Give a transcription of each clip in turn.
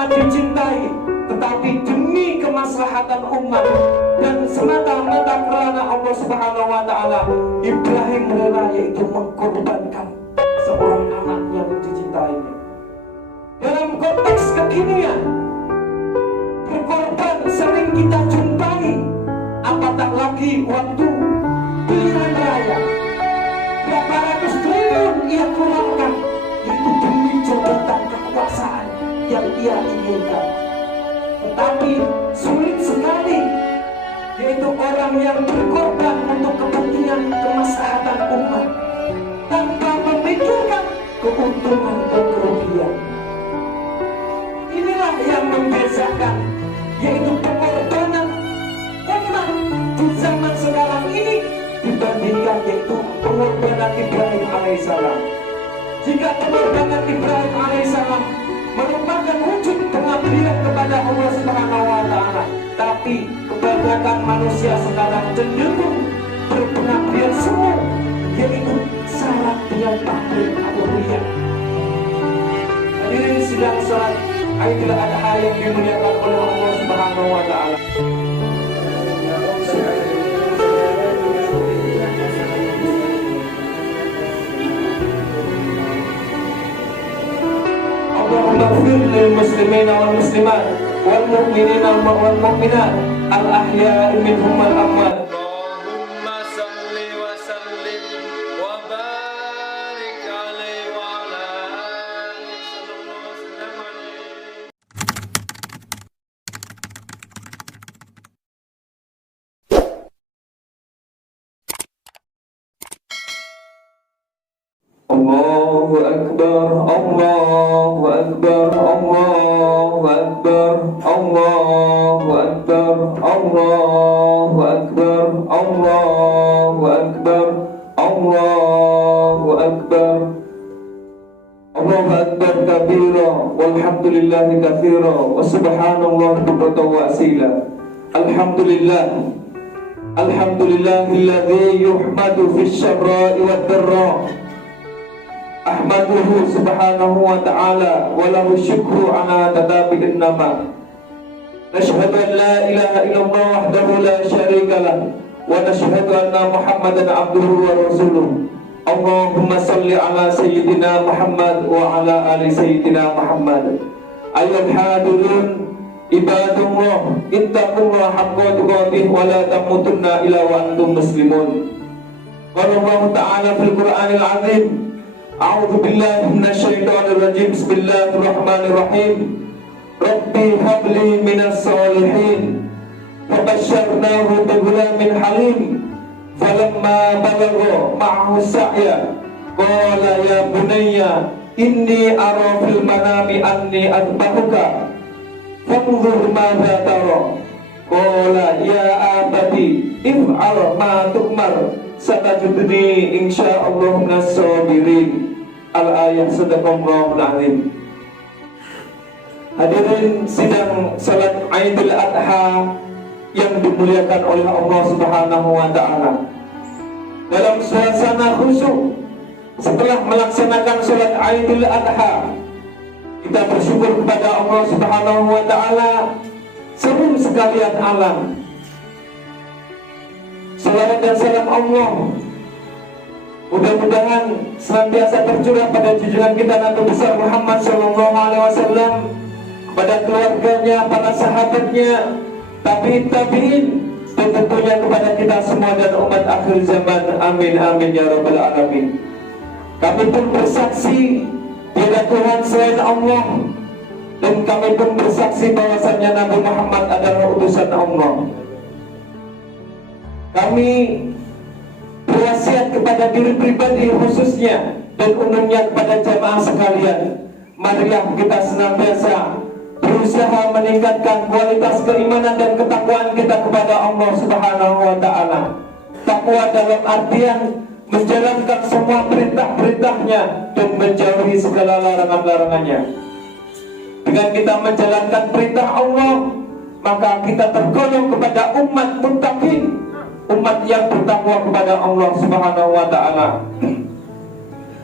amat dicintai, tetapi demi kemaslahatan umat dan semata-mata karena Allah Subhanahu wa Ta'ala, Ibrahim rela yaitu mengkorbankan seorang anak yang dicintainya. Dalam konteks kekinian, berkorban sering kita jumpai, apatah lagi waktu pilihan raya. Berapa ratus triliun ia keluarkan, yaitu demi jabatan kekuasaan yang ia inginkan. Tetapi sulit sekali, yaitu orang yang berkorban untuk kepentingan kemaslahatan umat tanpa memikirkan keuntungan dan kerugian. Inilah yang membedakan, yaitu pengorbanan umat di zaman sekarang ini dibandingkan yaitu pengorbanan Ibrahim alaihissalam. Jika pengorbanan Ibrahim alaihissalam merupakan wujud pengabdian kepada Allah Subhanahu wa Ta'ala, tapi kebanyakan manusia sekarang cenderung berpengabdian semua, yaitu syarat dengan pamrih atau riya. Hadirin sidang salat Idul Adha yang dimuliakan oleh Allah Subhanahu wa Ta'ala. Allahumma ighfir lil muslimina wal muslimat wal mu'minina wal mu'minat al ahya'i minhum wal amwat. Allahumma salli wa sallim wa barik alaihi wa ala alihi sallallahu alaihi Allahu Akbar, Allahu Akbar, Allahu Akbar, Allahu Akbar, Allahu Akbar, Allahu Akbar, Allahu Akbar. Allahu Akbar kabira, walhamdulillahi katsira, wa subhanallah bukratan wa asila. Alhamdulillah, alhamdulillahilladzi yuhmadu fis syarra'i wad dharra. Ahmaduhu subhanahu wa ta'ala wa lahu syukru ala tadabi'in nama. Nashhadu an la ilaha illallah wahdahu la syarika lah, wa nashhadu anna Muhammadan abduhu wa rasuluh. Allahumma salli ala sayyidina Muhammad wa ala ali sayyidina Muhammad. Ayyuhal hadirun ibadullah, ittaqullaha haqqa tuqatih wa la tamutunna illa wa antum muslimun. Qala Allah ta'ala fil Qur'anil 'azim, a'udzu billahi minasy syaithanir rajim. Bismillahirrahmanirrahim. Rabbi habli minas sholihin. Fabasyarnahu bi ghulamin halim. Falamma balagha ma'ahu sa'ya qala ya bunayya inni ara fil manami anni adbahuka fanzur madza tara. Qala ya abati if'al ma tu'mar satajudni insyaallah minas sabirin. Al-ayat sadaqallahul azim. Hadirin sidang salat Idul Adha yang dimuliakan oleh Allah Subhanahu wa Ta'ala, dalam suasana khusyuk setelah melaksanakan salat Idul Adha, kita bersyukur kepada Allah Subhanahu wa Ta'ala. Seluruh sekalian alam, salawat dan salam Allah mudah-mudahan senantiasa tercurah pada junjungan kita Nabi besar Muhammad SAW, kepada keluarganya, para sahabatnya, tabi'in, dan tentunya kepada kita semua dan umat akhir zaman. Amin amin ya rabbal alamin. Kami pun bersaksi tiada Tuhan selain Allah, dan kami pun bersaksi bahwasannya Nabi Muhammad adalah utusan Allah. Kami berwasiat kepada diri pribadi khususnya dan umumnya kepada jamaah sekalian, marilah kita senantiasa berusaha meningkatkan kualitas keimanan dan ketakwaan kita kepada Allah Subhanahu wa Ta'ala. Takwa dalam artian menjalankan semua perintah-perintahnya dan menjauhi segala larangan-larangannya. Dengan kita menjalankan perintah Allah, maka kita tergolong kepada umat muttaqin, umat yang bertakwa kepada Allah Subhanahu wa Ta'ala.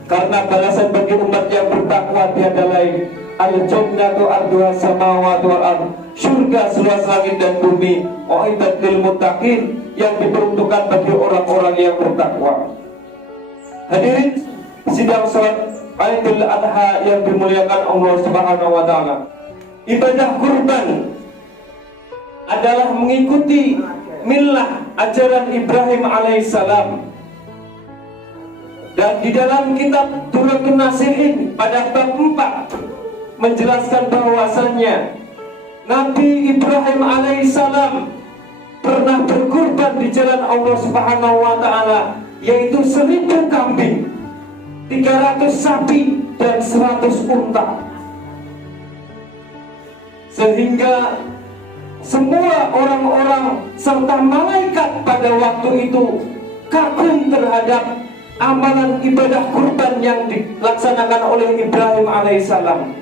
Karena balasan bagi umat yang bertakwa tiada lain Al-jannatu arduha samawati wal ard. Surga seluas langit dan bumi. Uiddat lil muttaqin, yang diperuntukkan bagi orang-orang yang bertakwa. Hadirin sidang salat Idul Adha yang dimuliakan Allah Subhanahu wa taala. Ibadah kurban adalah mengikuti millah ajaran Ibrahim alaihissalam. Dan di dalam kitab Duratun Nasihin pada bab 4 menjelaskan bahwasannya Nabi Ibrahim alaihissalam pernah berkurban di jalan Allah Subhanahu wa taala, yaitu 1000 kambing, 300 sapi dan 100 unta. Sehingga semua orang-orang serta malaikat pada waktu itu kagum terhadap amalan ibadah kurban yang dilaksanakan oleh Ibrahim alaihissalam.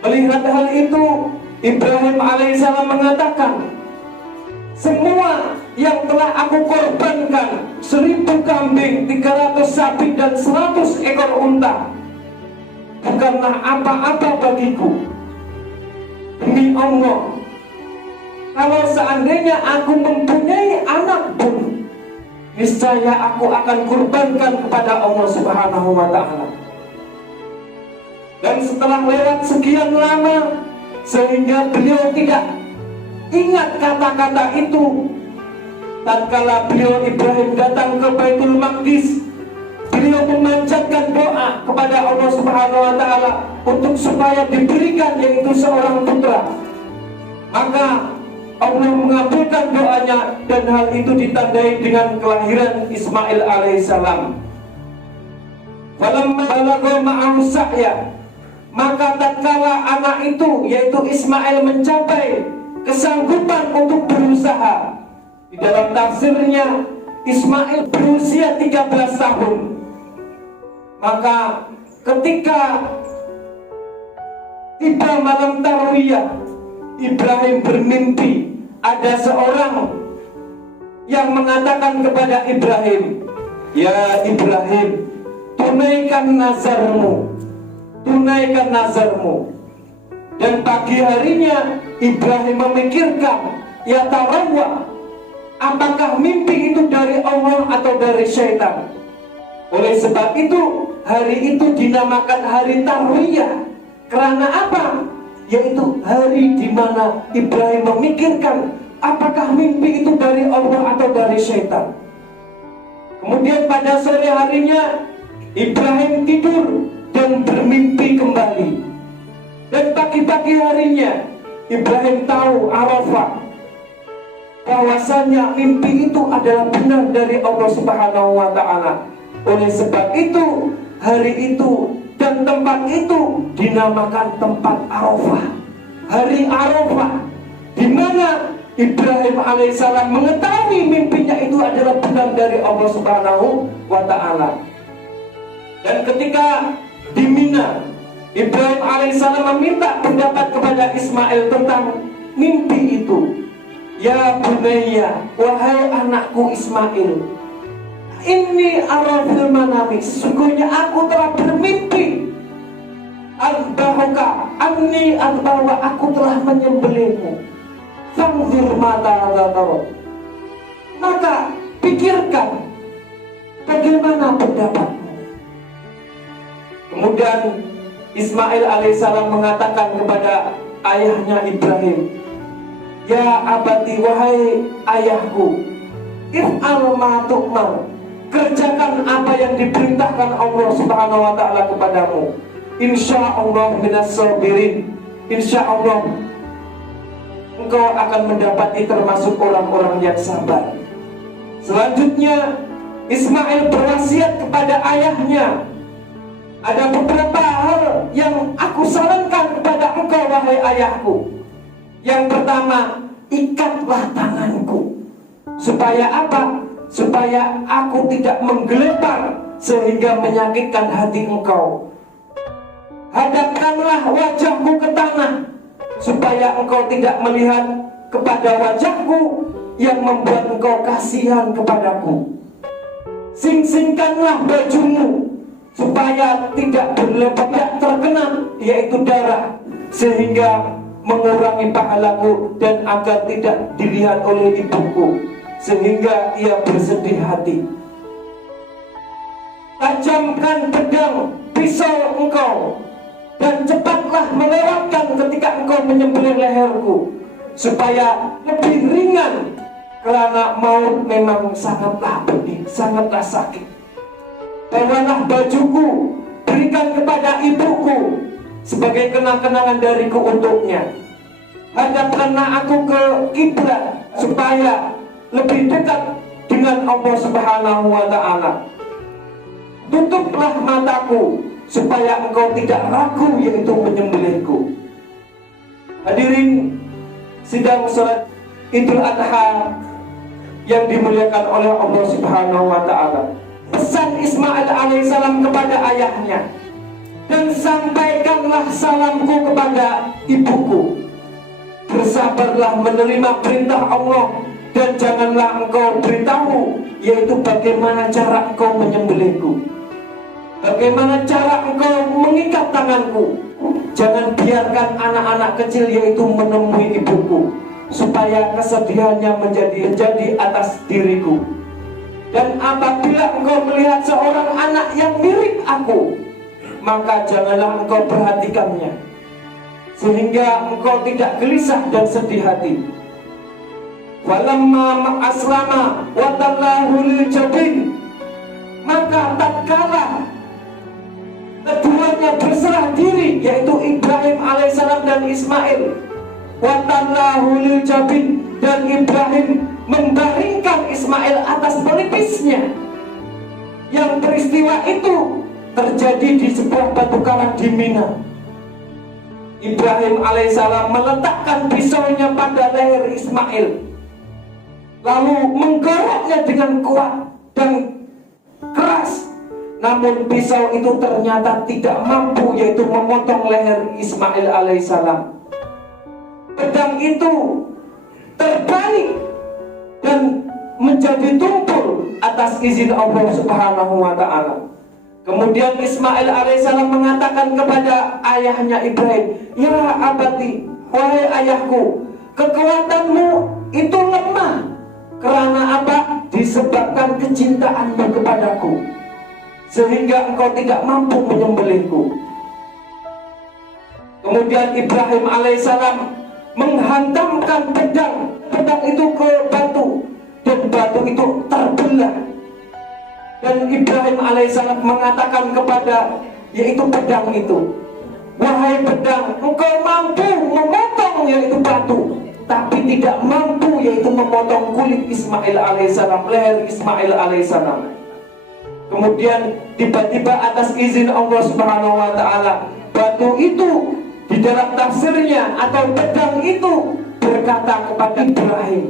Melihat hal itu, Ibrahim alaihissalam mengatakan, semua yang telah aku korbankan, 1000 kambing, 300 sapi dan 100 ekor unta, bukanlah apa-apa bagiku. Demi Allah, kalau seandainya aku mempunyai anak pun, niscaya aku akan kurbankan kepada Allah Subhanahu wa ta'ala. Dan setelah lewat sekian lama, sehingga beliau tidak ingat kata-kata itu, tatkala beliau Ibrahim datang ke Baitul Maqdis, beliau memanjatkan doa kepada Allah Subhanahu wa ta'ala untuk supaya diberikan yaitu seorang putra. Maka Allah mengabulkan doanya, dan hal itu ditandai dengan kelahiran Ismail alaihissalam. Falamma balagha ma'ahu sa'ya, maka tatkala anak itu yaitu Ismail mencapai kesanggupan untuk berusaha, di dalam tafsirnya Ismail berusia 13 tahun. Maka ketika tiba malam tarwiyah, Ibrahim bermimpi ada seorang yang mengatakan kepada Ibrahim, "Ya Ibrahim, tunaikan nazarmu, tunaikan nazarmu." Dan pagi harinya Ibrahim memikirkan, ya tarawwa, apakah mimpi itu dari Allah atau dari syaitan? Oleh sebab itu, hari itu dinamakan hari tarwiyah. Karena apa? Yaitu hari di mana Ibrahim memikirkan apakah mimpi itu dari Allah atau dari syaitan. Kemudian pada sore harinya Ibrahim tidur dan bermimpi kembali. Dan pagi-pagi harinya Ibrahim tahu Arafah, bahwasanya mimpi itu adalah benar dari Allah Subhanahu wa ta'ala. Oleh sebab itu, hari itu dan tempat itu dinamakan tempat Arafah. Hari Arafah, di mana Ibrahim alaihissalam mengetahui mimpinya itu adalah benar dari Allah Subhanahu wa ta'ala. Dan ketika di Mina, Ibrahim alaihissalam meminta pendapat kepada Ismail tentang mimpi itu. Ya bunayya, wahai anakku Ismail, inni ara fil manami, sesungguhnya aku telah bermimpi, adbahuka anni adbawa, aku telah menyembelihmu, fanzur mata taro, maka pikirkan bagaimana pendapatmu. Kemudian Ismail alaihissalam mengatakan kepada ayahnya Ibrahim, ya abati, wahai ayahku, if'al ma tu'mar, kerjakan apa yang diperintahkan Allah Subhanahu wa ta'ala kepadamu. Insyaallah minas sabirin, insyaallah engkau akan mendapati termasuk orang-orang yang sabar. Selanjutnya Ismail berwasiat kepada ayahnya, ada beberapa hal yang aku sarankan kepada engkau wahai ayahku. Yang pertama, ikatlah tanganku. Supaya apa? Supaya aku tidak menggelepar sehingga menyakitkan hati engkau. Hadapkanlah wajahku ke tanah, supaya engkau tidak melihat kepada wajahku yang membuat engkau kasihan kepadaku. Sing-singkanlah bajumu, supaya tidak berlebihan, tidak terkena yaitu darah, sehingga mengurangi pahalaku, dan agar tidak dilihat oleh ibuku, sehingga ia bersedih hati. Tajamkan pedang pisau engkau, dan cepatlah melewatkan ketika engkau menyembelih leherku, supaya lebih ringan, karena maut memang sangatlah pedih, sangatlah sakit. Bawalah bajuku, berikan kepada ibuku sebagai kenang-kenangan dariku untuknya. Hadapkanlah aku ke kiblat, supaya lebih dekat dengan Allah Subhanahu wa Ta'ala. Tutuplah mataku, supaya engkau tidak ragu yaitu menyembelihku. Hadirin sidang salat Idul Adha yang dimuliakan oleh Allah Subhanahu wa Ta'ala. Pesan Ismail alaihissalam kepada ayahnya, dan sampaikanlah salamku kepada ibuku. Bersabarlah menerima perintah Allah, dan janganlah engkau beritahu yaitu bagaimana cara engkau menyembelihku, bagaimana cara engkau mengikat tanganku. Jangan biarkan anak-anak kecil yaitu menemui ibuku, supaya kesedihannya menjadi atas diriku. Dan apabila engkau melihat seorang anak yang mirip aku, maka janganlah engkau perhatikannya, sehingga engkau tidak gelisah dan sedih hati. Walamma aslama wa tallahu lil jabin, maka tatkala keduanya berserah diri, yaitu Ibrahim alaihissalam dan Ismail, wa tallahu lil jabin, dan Ibrahim membaringkan Ismail atas pelipisnya. Yang peristiwa itu terjadi di sebuah batu karang di Mina. Ibrahim alaihissalam meletakkan pisaunya pada leher Ismail, lalu menggoroknya dengan kuat dan keras. Namun pisau itu ternyata tidak mampu yaitu memotong leher Ismail alaihissalam. Pedang itu terbalik dan menjadi tumpul atas izin Allah Subhanahu wa Ta'ala. Kemudian Ismail alaihissalam mengatakan kepada ayahnya Ibrahim, "Ya abati, wahai ayahku, kekuatanmu itu lemah. Karena apa? Disebabkan kecintaanmu kepadaku, sehingga engkau tidak mampu menyembelihku." Kemudian Ibrahim alaihissalam menghantamkan pedang itu ke batu, dan batu itu terbelah. Dan Ibrahim alaihissalam mengatakan kepada yaitu pedang itu, "Wahai pedang, engkau mampu memotong yaitu batu, tapi tidak mampu yaitu memotong kulit Ismail alaihissalam, leher Ismail alaihissalam." Kemudian tiba-tiba atas izin Allah Subhanahu wa Ta'ala, batu itu di dalam tafsirnya atau pedang itu berkata kepada Ibrahim,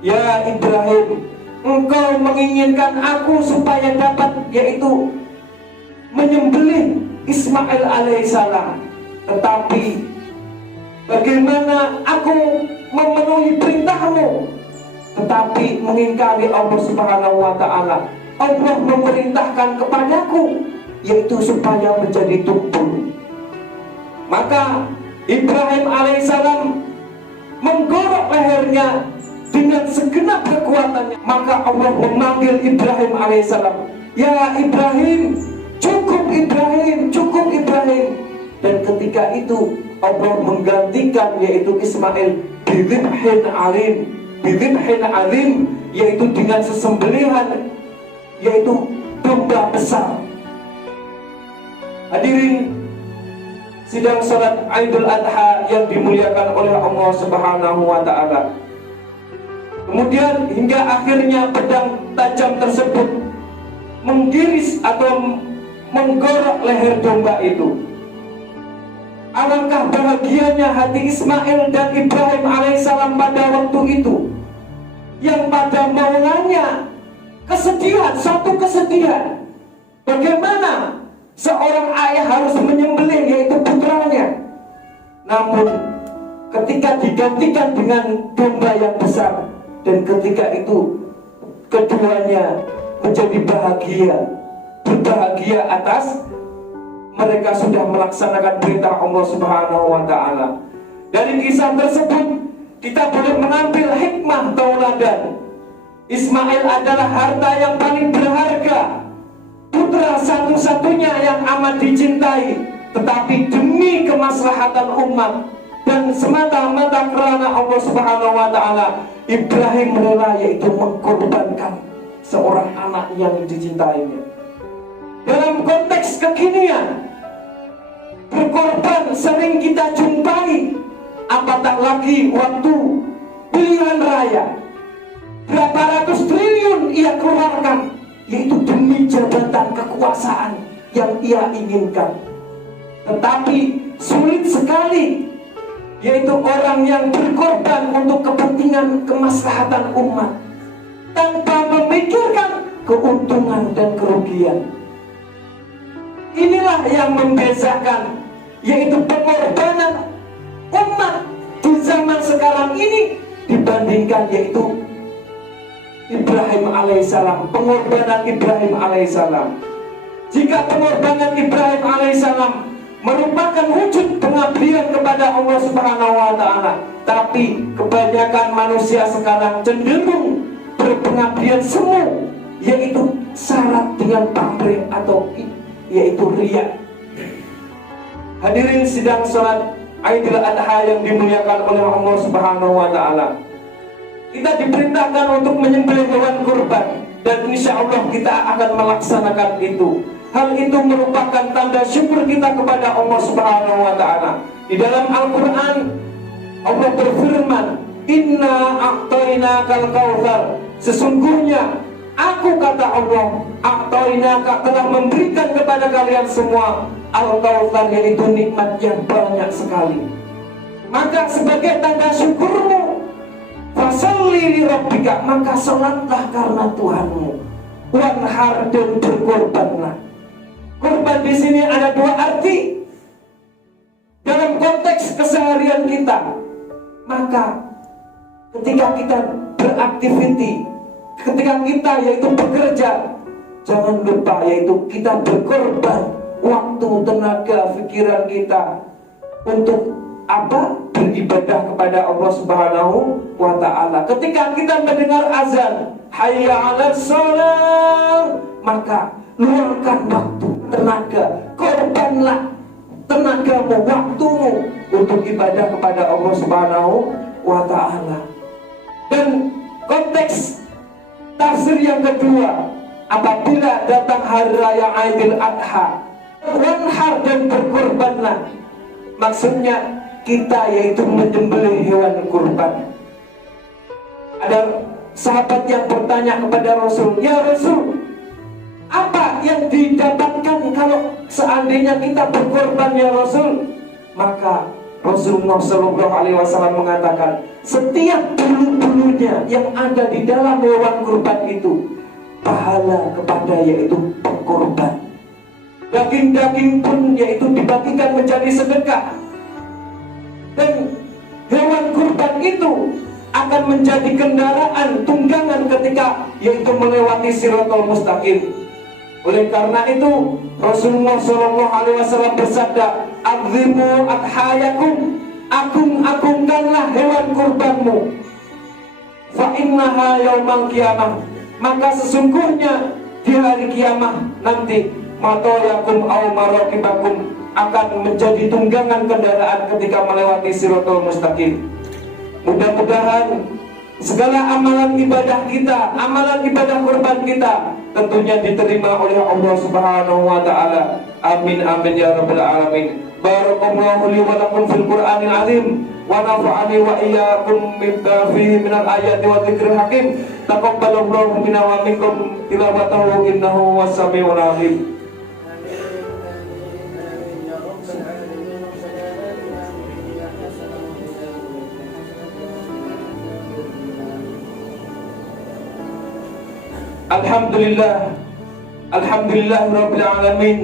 "Ya Ibrahim, engkau menginginkan aku supaya dapat yaitu menyembelih Ismail alaihissalam, tetapi bagaimana aku memenuhi perintahmu tetapi mengingkari Allah Subhanahu wa Ta'ala? Allah memerintahkan kepadaku yaitu supaya menjadi tumpul." Maka Ibrahim alaihissalam menggorok lehernya dengan segenap kekuatannya. Maka Allah memanggil Ibrahim alaihissalam, "Ya Ibrahim, cukup Ibrahim, cukup Ibrahim." Dan ketika itu Allah menggantikan yaitu Ismail bidhibhin alim, yaitu dengan sesembelihan yaitu domba besar. Hadirin sidang salat Idul Adha yang dimuliakan oleh Allah Subhanahu wa Ta'ala. Kemudian hingga akhirnya pedang tajam tersebut menggiris atau menggorok leher domba itu. Alangkah bahagianya hati Ismail dan Ibrahim alaihissalam pada waktu itu, yang pada maulanya kesedihan, satu kesedihan. Bagaimana seorang ayah harus menyembelih yaitu putranya, namun ketika digantikan dengan domba yang besar, dan ketika itu keduanya menjadi bahagia, berbahagia atas mereka sudah melaksanakan perintah Allah Subhanahu wa Ta'ala. Dari kisah tersebut kita boleh mengambil hikmah tauladan. Ismail adalah harta yang paling berharga, putra satu-satunya yang amat dicintai, tetapi demi kemaslahatan umat dan semata-mata karena Allah Subhanahu wa Ta'ala, Ibrahim rela yaitu mengkorbankan seorang anak yang dicintainya. Dalam konteks kekinian, berkorban sering kita jumpai, apatah lagi waktu pilihan raya. Berapa ratus triliun ia keluarkan, yaitu demi jabatan kekuasaan yang ia inginkan. Tetapi sulit sekali, yaitu orang yang berkorban untuk kepentingan kemaslahatan umat tanpa memikirkan keuntungan dan kerugian. Inilah yang membedakan, yaitu pengorbanan umat di zaman sekarang ini dibandingkan yaitu Ibrahim alaihissalam, pengorbanan Ibrahim alaihissalam. Jika pengorbanan Ibrahim alaihissalam merupakan wujud pengabdian kepada Allah Subhanahu wa Ta'ala, tapi kebanyakan manusia sekarang cenderung berpengabdian semu, yaitu syarat dengan pamrih atau yaitu riya. Hadirin sidang salat Idul Adha yang dimuliakan oleh Allah Subhanahu wa Ta'ala, kita diperintahkan untuk menyembelih hewan kurban, dan insya Allah kita akan melaksanakan itu. Hal itu merupakan tanda syukur kita kepada Allah Subhanahu wa Ta'ala. Di dalam Al-Quran Allah berfirman, Inna a'tainakal kautsar, sesungguhnya aku, kata Allah, a'tainaka, telah memberikan kepada kalian semua al-kautsar, yaitu nikmat yang banyak sekali. Maka sebagai tanda syukurmu, fasalli li rabbika, maka salatlah karena Tuhanmu, wanhar, dan berkorbanlah. Korban di sini ada dua arti dalam konteks keseharian kita. Maka ketika kita beraktiviti, ketika kita yaitu bekerja, jangan lupa yaitu kita berkorban waktu, tenaga, pikiran kita untuk apa? Beribadah kepada Allah Subhanahu wa Ta'ala. Ketika kita mendengar azan hayya 'alas shalah, maka luangkan waktu, tenaga, korbanlah tenagamu, waktumu untuk ibadah kepada Allah Subhanahu wa Ta'ala. Dan konteks tafsir yang kedua, apabila datang hari raya Idul Adha, wanhar, dan berkorbanlah, maksudnya kita yaitu menyembelih hewan kurban. Ada sahabat yang bertanya kepada Rasul, ya Rasul, apa yang didapatkan kalau seandainya kita berkorban ya Rasul? Maka Rasulullah SAW mengatakan, setiap bulu-bulunya yang ada di dalam hewan kurban itu pahala kepada yaitu berkorban. Daging-daging pun yaitu dibagikan menjadi sedekah. Dan hewan kurban itu akan menjadi kendaraan tunggangan ketika yaitu melewati Shiratal Mustaqim. Oleh karena itu Rasulullah SAW bersabda, "Azimu adhayakum, agung-agungkanlah hewan kurbanmu. Fa innaha yaumal qiyamah, maka sesungguhnya di hari kiamat nanti matoyakum aw maraqibakum akan menjadi tunggangan kendaraan ketika melewati Shiratal Mustaqim." Mudah-mudahan segala amalan ibadah kita, amalan ibadah kurban kita tentunya diterima oleh Allah Subhanahu wa Ta'ala. Amin amin ya rabbal alamin. Barakallahu li wa lakum fil Qur'anil azim wa nafa'ani wa iyyakum mimma fihi minal ayati wa dzikril hakim. Taqabbalallahu minna wa minkum tilawatahu innahu was-sami'ul alim. Alhamdulillah, alhamdulillah rabbil alamin.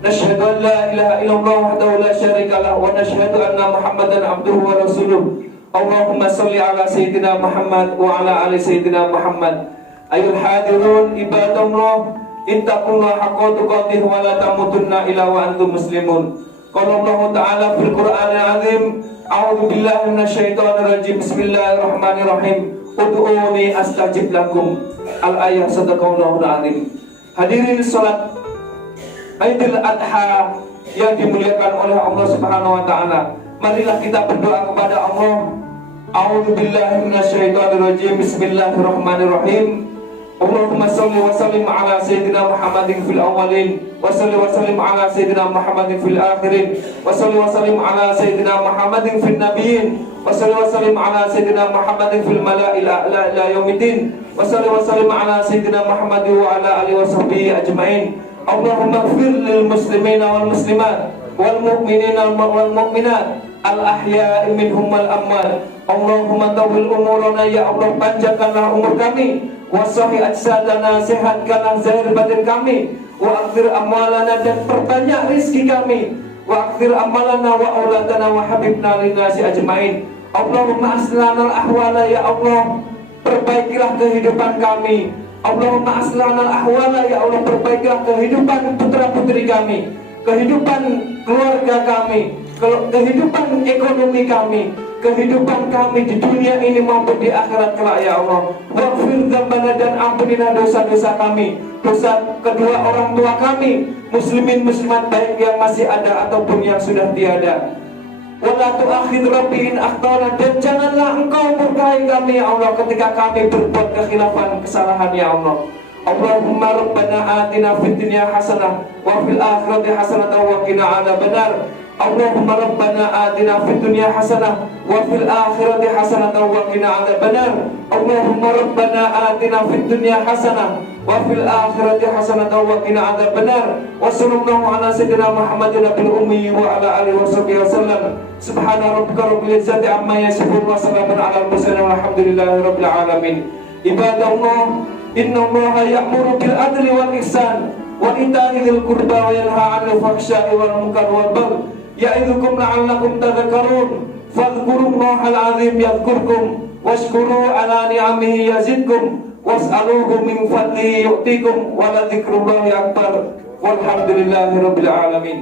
Nashhadu an la ilaha illallah wahdahu la syarikalah wa nashhadu anna Muhammadan abduhu wa rasuluh. Allahumma shalli ala sayyidina Muhammad wa ala ali sayyidina Muhammad. Ayuhal hadirun ibadallah, ittaqullaha haqqa tuqatih wa la tamutunna illa wa antum muslimun. Qala Allah Ta'ala fil Qur'anil Azim, a'udzu billahi minasyaitonir rajim. Bismillahirrahmanirrahim. Ud'uni astajib lakum. Al-ayah sadaqallahul azim. Hadirin salat Idul Adha yang dimuliakan oleh Allah Subhanahu wa taala. Marilah kita berdoa kepada Allah. A'udzu billahi minasyaitonir rajim. Bismillahirrahmanirrahim. Allahumma shalli wa sallim ala sayyidina Muhammadin fil awwalin wa shalli wa sallim ala sayyidina Muhammadin fil akhirin wa shalli wa sallim ala sayyidina Muhammadin fil nabiyyin wa shalli wa sallim ala sayyidina Muhammadin fil mala'il a'la ila yaumiddin wa shalli wa sallim ala sayyidina Muhammadin wa ala alihi wa sahbihi ajma'in. Allahumma ighfir lil muslimina wal muslimat wal mu'minina wal mu'minat al ahya'i minhum wal amwat. Allahumma tawil umurana, ya Allah panjangkanlah umur kami, wasahi ajsadana, sehatkanlah zahir batin kami, wa akhir amalana, dan perbanyak rizki kami, wa akhir amalana wa auladana wa habibna linnasi ajmain. Allahumma aslanal ahwala, ya Allah perbaikilah kehidupan kami. Allahumma aslanal ahwala, ya Allah perbaikilah kehidupan putra putri kami, kehidupan keluarga kami, kehidupan ekonomi kami, kehidupan kami di dunia ini maupun di akhirat kelak, ya Allah. Waghfir dzambana, dan ampunilah dosa-dosa kami, dosa kedua orang tua kami, muslimin muslimat baik yang masih ada ataupun yang sudah tiada. Wala tu'akhidh rabbi in akhtana, dan janganlah engkau murkai kami, ya Allah, ketika kami berbuat kekhilafan, kesalahan, ya Allah. Allahumma rabbana atina fid dunya hasanah wa fil akhirati hasanah wa qina adzabannar. Allahumma rabbana atina fid dunya hasanah wa fil akhirati hasanah wa qina adzabannar. Allahumma rabbana atina fid dunya hasanah wa fil akhirati hasanah wa qina adzabannar. Wa sallallahu ala sayyidina Muhammadin nabiyil ummi wa ala alihi washabihi wasallam. Subhana rabbika rabbil izzati amma yasifun wa salamun alal mursalin walhamdulillahi rabbil alamin. Ibadallah, innallaha ya'muru bil adli wal ihsan wa ita'i dzil qurba wa yanha 'anil fahsya'i wal munkari wal baghi ya'idukum la'allakum tadhakkarun. Fadhkurullahal 'azim yadhkurkum washkuru 'ala ni'amihi yazidkum was'aluhu min fadlihi yu'tikum wa la dzikrullahi akbar walhamdulillahi rabbil alamin.